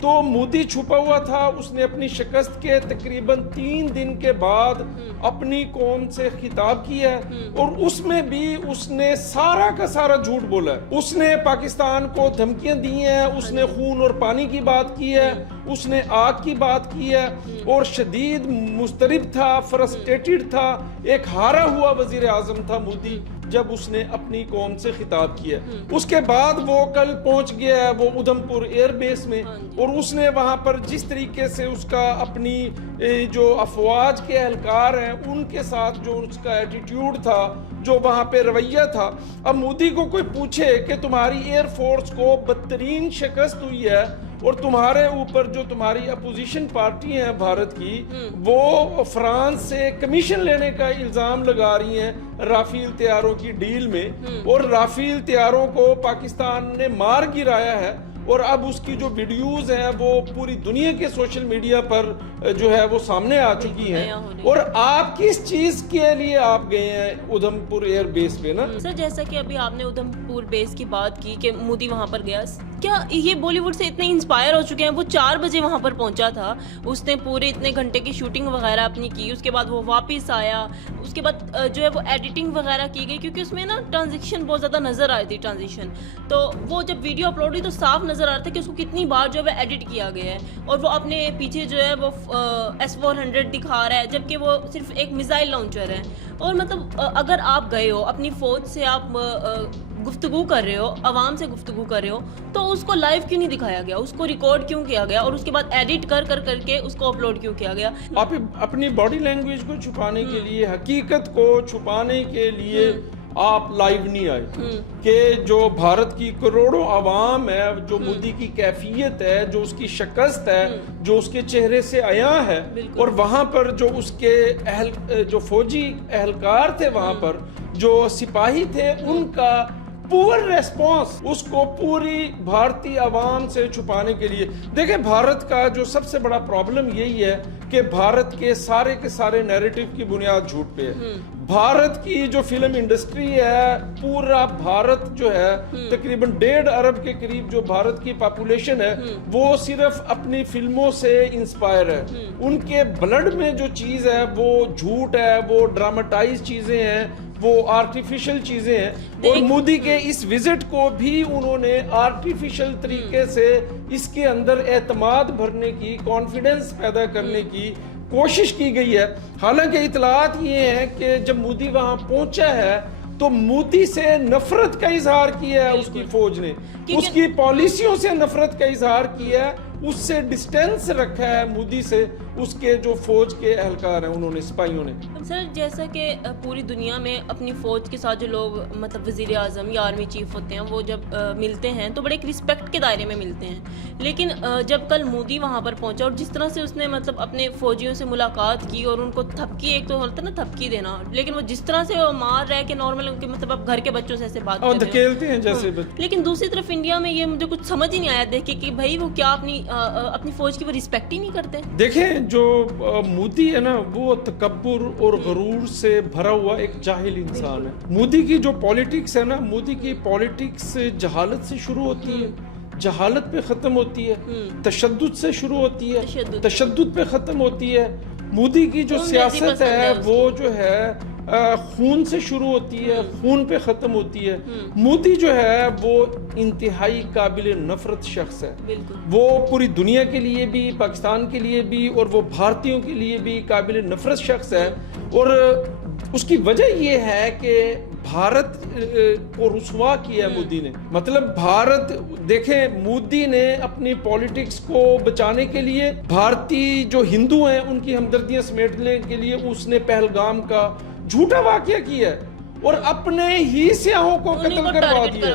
تو مودی چھپا ہوا تھا. اس نے اپنی شکست کے تقریباً 3 دن کے بعد اپنی قوم سے خطاب کیا ہے, اور اس میں بھی اس نے سارا کا سارا جھوٹ بولا ہے. اس نے پاکستان کو دھمکیاں دی ہیں, اس نے خون اور پانی کی بات کی ہے, اس نے آگ کی بات کی ہے, اور شدید مضطرب تھا, فرسٹریٹڈ تھا, ایک ہارا ہوا وزیر اعظم تھا مودی جب اس نے اپنی قوم سے خطاب کیا. اس کے بعد وہ کل پہنچ گیا ہے وہ ادھم پور ایئر بیس میں, اور اس نے وہاں پر جس طریقے سے اس کا اپنی جو افواج کے اہلکار ہیں ان کے ساتھ جو اس کا ایٹیٹیوڈ تھا, جو وہاں پہ رویہ تھا. اب مودی کو کوئی پوچھے کہ تمہاری ایئر فورس کو بدترین شکست ہوئی ہے اور تمہارے اوپر جو تمہاری اپوزیشن پارٹی ہیں بھارت کی, وہ فرانس سے کمیشن لینے کا الزام لگا رہی ہیں رافیل طیاروں کی ڈیل میں, اور رافیل طیاروں کو پاکستان نے مار گرایا ہے, اور اب اس کی جو ویڈیوز ہیں وہ پوری دنیا کے سوشل میڈیا پر جو ہے وہ سامنے آ چکی ہیں. اور آپ کس چیز کے لیے آپ گئے ہیں ادھم پور ایئر بیس پہ نا سر؟ جیسا کہ ابھی آپ نے ادھم پور بیس کی بات کی کہ مودی وہاں پر گیا, کیا یہ بالی ووڈ سے اتنے انسپائر ہو چکے ہیں؟ وہ 4 بجے وہاں پر پہنچا تھا, اس نے پورے اتنے گھنٹے کی شوٹنگ وغیرہ اپنی کی, اس کے بعد وہ واپس آیا, اس کے بعد جو ہے وہ ایڈیٹنگ وغیرہ کی گئی, کیونکہ اس میں نا ٹرانزیکشن بہت زیادہ نظر آئی تھی ٹرانزیکشن, تو وہ جب ویڈیو اپلوڈ ہوئی تو صاف نظر آ رہا تھا کہ اس کو کتنی بار جو ہے وہ ایڈٹ کیا گیا ہے, اور وہ اپنے پیچھے جو ہے وہ S-400 دکھا رہا ہے جبکہ وہ صرف ایک میزائل لانچر ہے. اور مطلب اگر آپ گئے ہو اپنی فوج سے, آپ گفتگو کر رہے ہو, عوام سے گفتگو کر رہے ہو, تو اس کو لائیو کیوں نہیں دکھایا گیا, اس کو ریکارڈ کیوں کیا گیا, اور اس کے بعد ایڈٹ کر کے اس کو اپلوڈ کیوں کیا گیا؟ آپ اپنی باڈی لینگویج کو چھپانے کے لیے, حقیقت کو چھپانے کے لیے آپ لائیو نہیں آئے کہ جو بھارت کی کروڑوں عوام ہے, جو مودی کی کیفیت ہے, جو اس کی شکست ہے, جو اس کے چہرے سے عیاں ہے, اور وہاں پر جو اس کے جو فوجی اہلکار تھے, وہاں پر جو سپاہی تھے, ان کا پور ریسپانس اس کو پوری بھارتی عوام سے چھپانے کے لیے. دیکھیں بھارت کا جو سب سے بڑا پرابلم یہی ہے کہ بھارت کے سارے نیریٹو کی بنیاد جھوٹ پہ ہے. بھارت کی جو فلم انڈسٹری ہے, پورا بھارت جو ہے تقریباً 1.5 ارب کے قریب جو بھارت کی پاپولیشن ہے, وہ صرف اپنی فلموں سے انسپائر ہے. ان کے بلڈ میں جو چیز ہے وہ جھوٹ ہے, وہ ڈراماٹائز چیزیں ہیں, وہ آرٹیفیشل چیزیں ہیں. اور مودی کے اس وزٹ کو بھی انہوں نے آرٹیفیشل طریقے سے اس کے اندر اعتماد بھرنے کی, کانفیڈنس پیدا کرنے کی کوشش کی گئی ہے. حالانکہ اطلاعات یہ ہیں کہ جب مودی وہاں پہنچا ہے تو مودی سے نفرت کا اظہار کیا ہے اس کی فوج نے, اس کی پالیسیوں سے نفرت کا اظہار کیا ہے, اس سے ڈسٹینس رکھا ہے مودی سے اس کے جو فوج کے اہلکار ہیں, انہوں نے, سپاہیوں نے. سر جیسا کہ پوری دنیا میں اپنی فوج کے ساتھ جو لوگ مطلب وزیر اعظم یا آرمی چیف ہوتے ہیں, وہ جب ملتے ہیں تو بڑے ایک رسپیکٹ کے دائرے میں ملتے ہیں. لیکن جب کل مودی وہاں پر پہنچا اور جس طرح سے اس نے مطلب اپنے فوجیوں سے ملاقات کی اور ان کو تھپکی, ایک تو ہوتا ہے نا تھپکی دینا, لیکن وہ جس طرح سے وہ مار رہا ہے کہ نارمل ان کے مطلب اب گھر کے بچوں سے ایسے بات دھکیلتے ہیں جیسے. لیکن دوسری طرف انڈیا میں یہ مجھے کچھ سمجھ ہی نہیں آیا دیکھ کے کہ بھائی وہ کیا اپنی فوج کی وہ رسپیکٹ ہی نہیں کرتے. دیکھیں جو مودی ہے نا, وہ تکبر اور غرور سے بھرا ہوا ایک جاہل انسان ہے. مودی کی جو پالیٹکس ہے نا, مودی کی پالیٹکس جہالت سے شروع ہوتی ہے, جہالت پہ ختم ہوتی ہے, تشدد سے شروع ہوتی ہے, تشدد پہ ختم ہوتی ہے. مودی کی جو سیاست ہے وہ جو ہے خون سے شروع ہوتی ہے, خون پہ ختم ہوتی ہے. مودی جو ہے وہ انتہائی قابل نفرت شخص ہے. وہ پوری دنیا کے لیے بھی, پاکستان کے لیے بھی, اور وہ بھارتیوں کے لیے بھی قابل نفرت شخص ہے. اور اس کی وجہ یہ ہے کہ بھارت کو رسوا کیا ہے مودی نے. مطلب بھارت, دیکھیں مودی نے اپنی پالیٹکس کو بچانے کے لیے, بھارتی جو ہندو ہیں ان کی ہمدردیاں سمیٹنے کے لیے اس نے پہلگام کا جھوٹا واقعہ کیا ہے اور اپنے ہی سیاحوں کو قتل کروا دیا.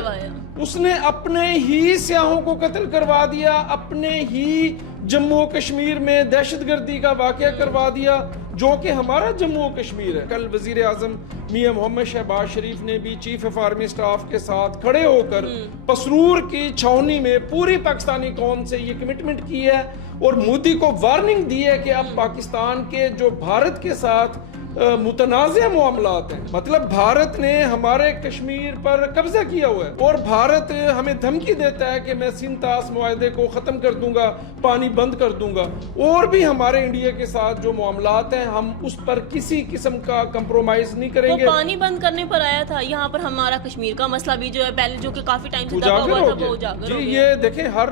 اس نے اپنے ہی سیاحوں کو قتل کروا دیا, اپنے ہی جموں و کشمیر میں دہشت گردی کا واقعہ کروا دیا, جو کہ ہمارا جموں و کشمیر ہے. کل وزیر اعظم میاں محمد شہباز شریف نے بھی چیف آف آرمی سٹاف کے ساتھ کھڑے ہو کر پسرور کی چھاونی میں پوری پاکستانی قوم سے یہ کمٹمنٹ کی ہے اور مودی کو وارننگ دی ہے کہ اب پاکستان کے جو بھارت کے ساتھ متنازع معاملات ہیں. مطلب بھارت نے ہمارے کشمیر پر قبضہ کیا ہوا ہے اور بھارت ہمیں دھمکی دیتا ہے کہ میں سندھ طاس معاہدے کو ختم کر دوں گا, پانی بند کر دوں گا. اور بھی ہمارے انڈیا کے ساتھ جو معاملات ہیں ہم اس پر کسی قسم کا کمپرومائز نہیں کریں گے. وہ پانی بند کرنے پر آیا تھا, یہاں پر ہمارا کشمیر کا مسئلہ بھی جو ہے پہلے جو کہ کافی ٹائم سے دبا ہوا تھا وہ اجاگر ہو جی. گیا. یہ دیکھیں ہر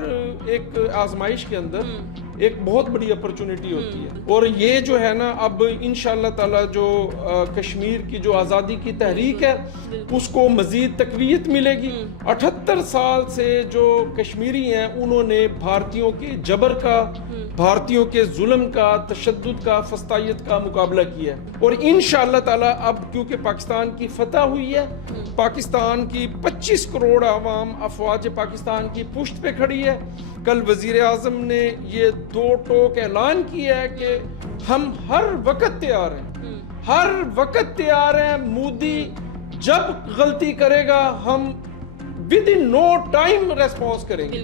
ایک آزمائش کے اندر ایک بہت بڑی اپرچونٹی ہوتی ہے اور یہ جو ہے نا اب انشاءاللہ تعالی جو کشمیر کی جو آزادی کی تحریک ہے اس کو مزید تقویت ملے گی. 78 سال سے جو کشمیری ہیں انہوں نے بھارتیوں کے جبر کا, بھارتیوں کے ظلم کا, تشدد کا, فسطائیت کا مقابلہ کیا ہے اور انشاءاللہ تعالی اب کیونکہ پاکستان کی فتح ہوئی ہے, پاکستان کی 25 کروڑ عوام افواج پاکستان کی پشت پہ کھڑی ہے. کل وزیر اعظم نے یہ 2 ٹوک اعلان کیا ہے کہ ہم ہر وقت تیار ہیں, ہر وقت تیار ہیں. مودی جب غلطی کرے گا ہم within no time response کریں گے.